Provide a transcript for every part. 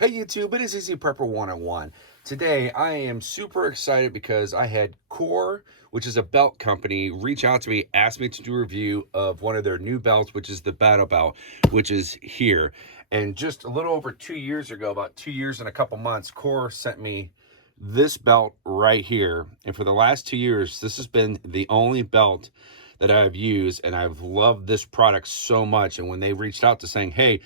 Hey YouTube, it is Easy Prepper 101. Today I am super excited because I had Core, which is a belt company, reach out to me, ask me to do a review of one of their new belts, which is the Battle Belt, which is here. And just a little over 2 years ago, about 2 years and a couple months, Core sent me this belt right here. And for the last 2 years, this has been the only belt that I've used, and I've loved this product so much. And when they reached out to saying, hey,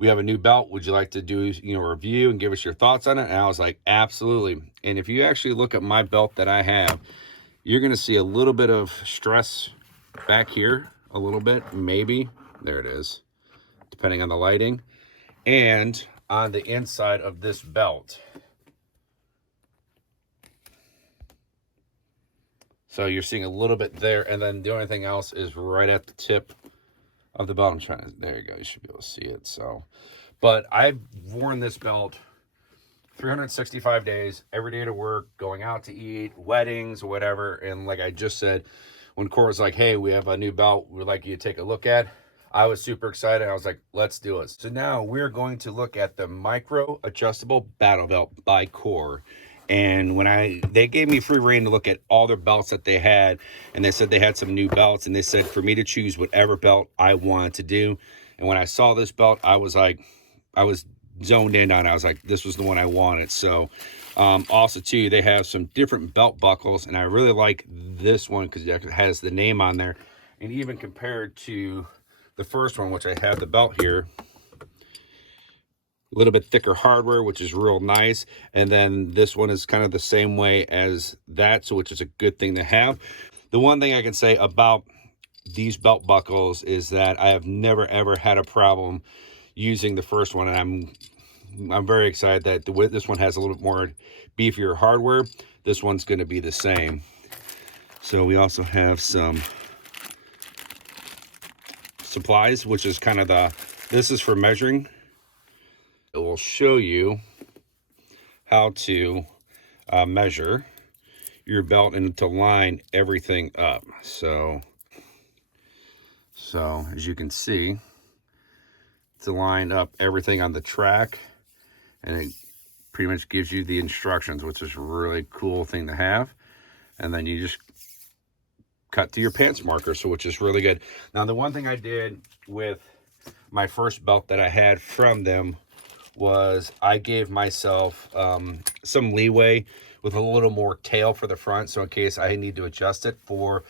we have a new belt, would you like to do a review and give us your thoughts on it? And I was like, absolutely. And if you actually look at my belt that I have, you're going to see a little bit of stress back here, a little bit, maybe. There it is, depending on the lighting. And on the inside of this belt. So you're seeing a little bit there, and then the only thing else is right at the tip of the belt. I'm trying to, there you go, you should be able to see it. So, but I've worn this belt 365 days, every day to work, going out to eat, weddings, whatever. And like I just said, when Core was like, hey, we have a new belt we'd like you to take a look at, I was super excited. I was like, let's do it. So now we're going to look at the Micro Adjustable Battle Belt by Core. And when they gave me free reign to look at all their belts that they had, and they said they had some new belts, and they said for me to choose whatever belt I wanted to do. And when I saw this belt, I was like, I was zoned in on it. I was like, this was the one I wanted. So also too, they have some different belt buckles, and I really like this one because it has the name on there. And even compared to the first one, which I have the belt here, a little bit thicker hardware, which is real nice. And then this one is kind of the same way as that, so which is a good thing to have. The one thing I can say about these belt buckles is that I have never ever had a problem using the first one, and I'm very excited that this one has a little bit more beefier hardware. This one's going to be the same. So we also have some supplies, which is kind of this is for measuring. It will show you how to measure your belt and to line everything up. So as you can see, to line up everything on the track, and it pretty much gives you the instructions, which is a really cool thing to have. And then you just cut to your pants marker, so which is really good. Now, the one thing I did with my first belt that I had from them was I gave myself some leeway with a little more tail for the front, so in case I need to adjust it for,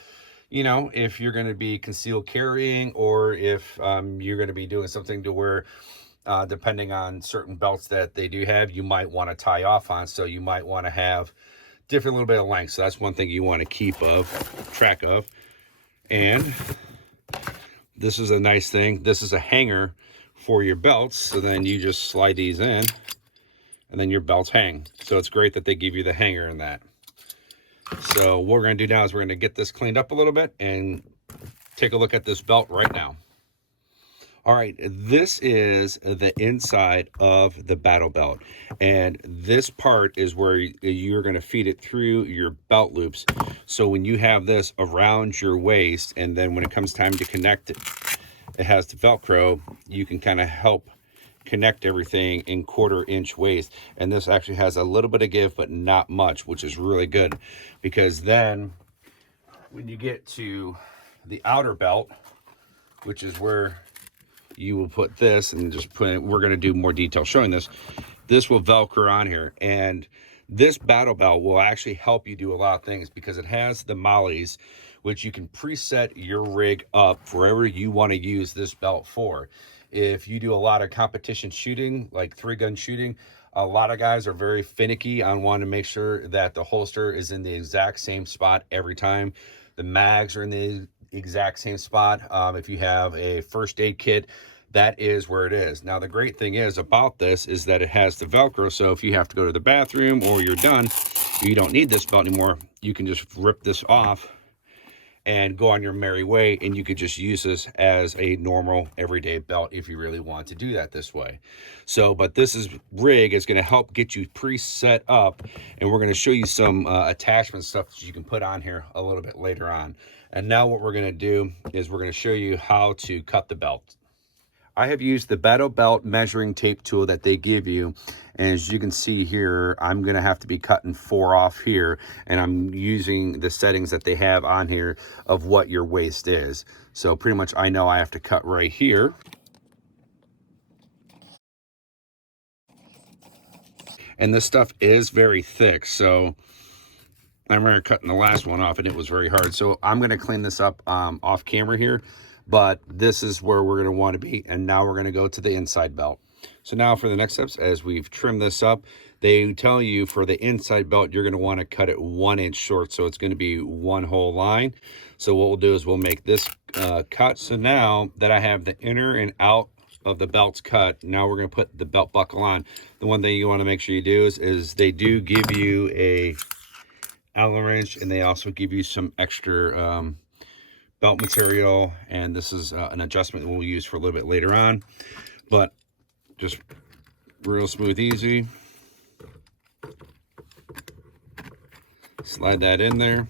if you're going to be concealed carrying, or if you're going to be doing something to where, depending on certain belts that they do have, you might want to tie off on, so you might want to have different little bit of length. So that's one thing you want to keep track of. And this is a nice thing. This is a hanger for your belts, so then you just slide these in and then your belts hang. So it's great that they give you the hanger in that. So what we're going to do now is we're going to get this cleaned up a little bit and take a look at this belt right now. All right, this is the inside of the Battle Belt, and this part is where you're going to feed it through your belt loops. So when you have this around your waist, and then when it comes time to connect it, it has the Velcro, you can kind of help connect everything in 1/4 inch waist. And this actually has a little bit of give, but not much, which is really good, because then when you get to the outer belt, which is where you will put this, and just put it, we're going to do more detail showing this will Velcro on here. And this Battle Belt will actually help you do a lot of things, because it has the mollies, which you can preset your rig up for wherever you want to use this belt for. If you do a lot of competition shooting, like 3-gun shooting, a lot of guys are very finicky on wanting to make sure that the holster is in the exact same spot every time. The mags are in the exact same spot. If you have a first aid kit, that is where it is. Now, the great thing is about this is that it has the Velcro, so if you have to go to the bathroom or you're done, you don't need this belt anymore, you can just rip this off and go on your merry way, and you could just use this as a normal everyday belt if you really want to do that this way. So, but this rig is going to help get you preset up, and we're going to show you some attachment stuff that you can put on here a little bit later on. And now what we're going to do is we're going to show you how to cut the belt. I have used the Battle Belt measuring tape tool that they give you. And as you can see here, I'm going to have to be cutting 4 off here. And I'm using the settings that they have on here of what your waist is. So pretty much I know I have to cut right here. And this stuff is very thick. So I remember cutting the last one off and it was very hard. So I'm going to clean this up off camera here. But this is where we're going to want to be. And now we're going to go to the inside belt. So now for the next steps, as we've trimmed this up, they tell you for the inside belt, you're going to want to cut it 1 inch short. So it's going to be one whole line. So what we'll do is we'll make this cut. So now that I have the inner and out of the belts cut, now we're going to put the belt buckle on. The one thing you want to make sure you do is they do give you a Allen wrench, and they also give you some extra belt material, and this is an adjustment we'll use for a little bit later on, but just real smooth, easy. Slide that in there.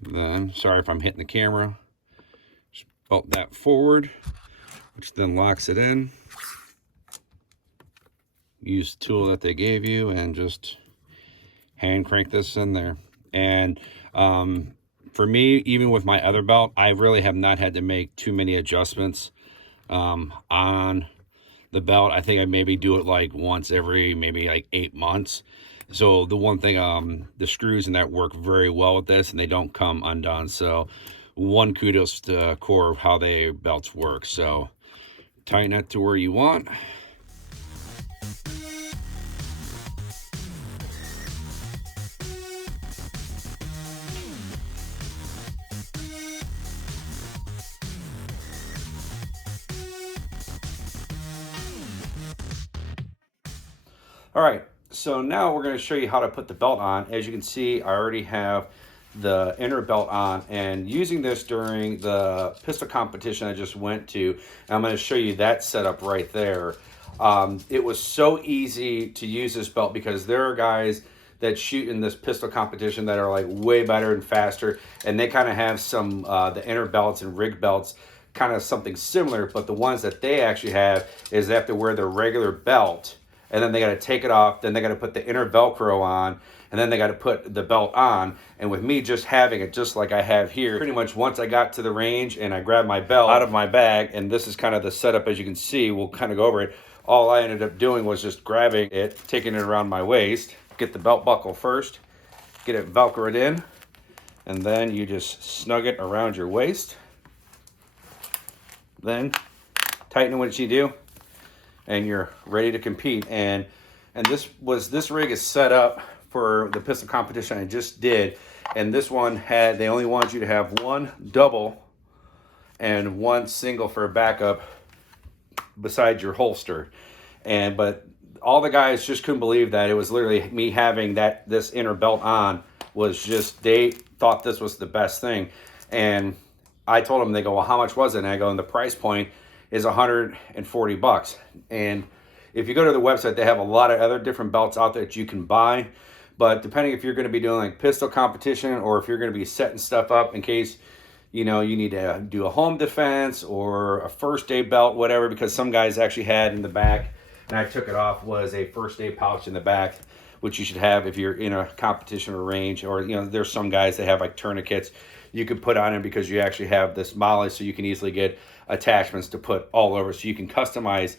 Then, sorry if I'm hitting the camera, just bolt that forward, which then locks it in. Use the tool that they gave you and just hand crank this in there. And for me, even with my other belt, I really have not had to make too many adjustments on the belt. I think I maybe do it like once every maybe like 8 months. So the one thing, the screws and that work very well with this, and they don't come undone. So one kudos to Core of how their belts work. So tighten it to where you want. All right, so now we're going to show you how to put the belt on. As you can see, I already have the inner belt on, and using this during the pistol competition I just went to, I'm going to show you that setup right there. It was so easy to use this belt because there are guys that shoot in this pistol competition that are like way better and faster, and they kind of have some the inner belts and rig belts, kind of something similar, but the ones that they actually have is they have to wear their regular belt, and then they got to take it off, then they got to put the inner Velcro on, and then they got to put the belt on. And with me just having it just like I have here, pretty much once I got to the range and I grabbed my belt out of my bag, and this is kind of the setup as you can see, we'll kind of go over it. All I ended up doing was just grabbing it, taking it around my waist, get the belt buckle first, get it Velcroed in, and then you just snug it around your waist. Then tighten what you do, and you're ready to compete. And this rig is set up for the pistol competition I just did, and this one had, they only wanted you to have one double and one single for a backup beside your holster. But all the guys just couldn't believe that it was literally me having this inner belt on was just, they thought this was the best thing. And I told them, they go, well, how much was it? And I go, and the price point is $140. And if you go to the website, they have a lot of other different belts out there that you can buy. But depending if you're going to be doing like pistol competition, or if you're going to be setting stuff up in case, you know, you need to do a home defense or a first aid belt, whatever, because some guys actually had in the back, and I took it off, was a first aid pouch in the back, which you should have if you're in a competition or range. Or, you know, there's some guys that have like tourniquets you can put on it because you actually have this molly, so you can easily get attachments to put all over, so you can customize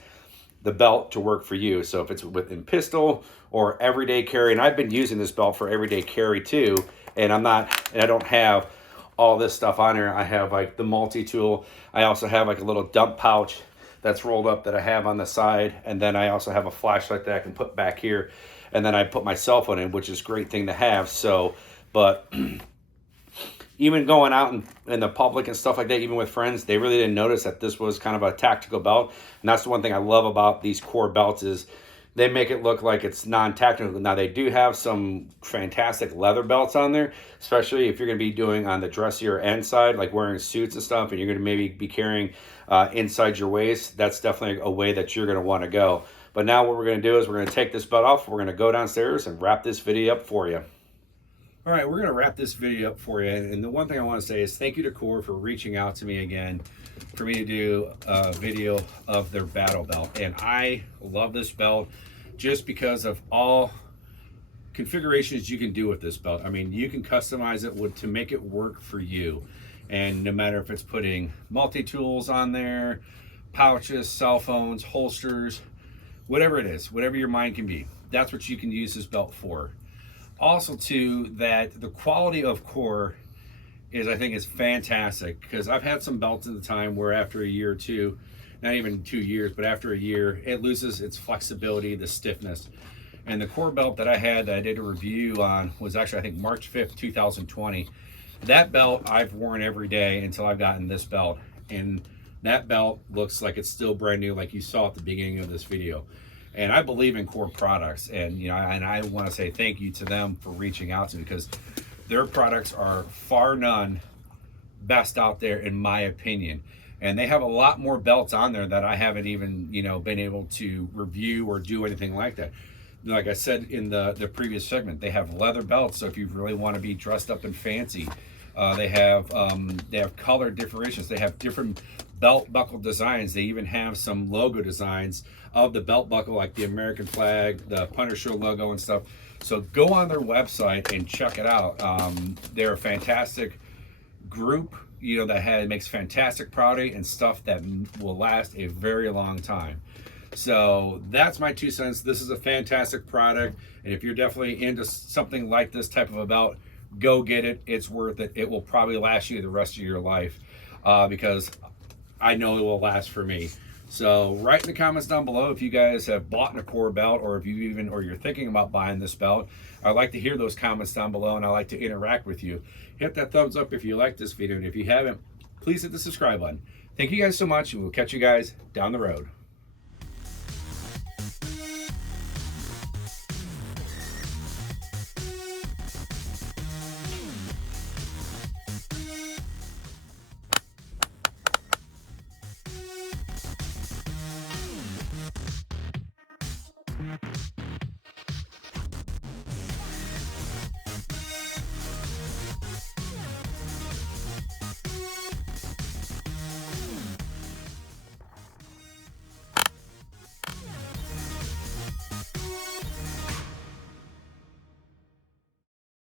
the belt to work for you. So if it's within pistol or everyday carry, and I've been using this belt for everyday carry too, and I don't have all this stuff on here. I have like the multi-tool. I also have like a little dump pouch that's rolled up that I have on the side, and then I also have a flashlight that I can put back here, and then I put my cell phone in, which is a great thing to have. So, but even going out in the public and stuff like that, even with friends, they really didn't notice that this was kind of a tactical belt. And that's the one thing I love about these Core belts, is they make it look like it's non-tactical. Now, they do have some fantastic leather belts on there, especially if you're going to be doing on the dressier end side, like wearing suits and stuff, and you're going to maybe be carrying inside your waist. That's definitely a way that you're going to want to go. But now what we're going to do is we're going to take this belt off. We're going to go downstairs and wrap this video up for you. All right, we're going to wrap this video up for you. And the one thing I want to say is thank you to Core for reaching out to me again for me to do a video of their battle belt. And I love this belt just because of all configurations you can do with this belt. I mean, you can customize it to make it work for you. And no matter if it's putting multi-tools on there, pouches, cell phones, holsters, whatever it is, whatever your mind can be, that's what you can use this belt for. Also too, that the quality of Core is, I think, is fantastic, because I've had some belts at the time where after a year or two, not even 2 years, but after a year, it loses its flexibility, the stiffness. And the Core belt that I had that I did a review on was actually, I think, March 5th, 2020. That belt I've worn every day until I've gotten this belt. And that belt looks like it's still brand new, like you saw at the beginning of this video. And I believe in Core products, and I want to say thank you to them for reaching out to me, because their products are far none best out there in my opinion. And they have a lot more belts on there that I haven't even been able to review or do anything like that. Like I said in the previous segment, they have leather belts, so if you really want to be dressed up and fancy, they have color differentiations. They have different belt buckle designs. They even have some logo designs of the belt buckle, like the American flag, the Punisher logo and stuff. So go on their website and check it out. They're a fantastic group, that makes fantastic product and stuff that will last a very long time. So that's my 2 cents. This is a fantastic product, and if you're definitely into something like this type of a belt, go get it. It's worth it. It will probably last you the rest of your life, because I know it will last for me. So write in the comments down below if you guys have bought a Core belt, or if you're thinking about buying this belt. I'd like to hear those comments down below, and I like to interact with you. Hit that thumbs up if you like this video, and if you haven't, please hit the subscribe button. Thank you guys so much, and we'll catch you guys down the road.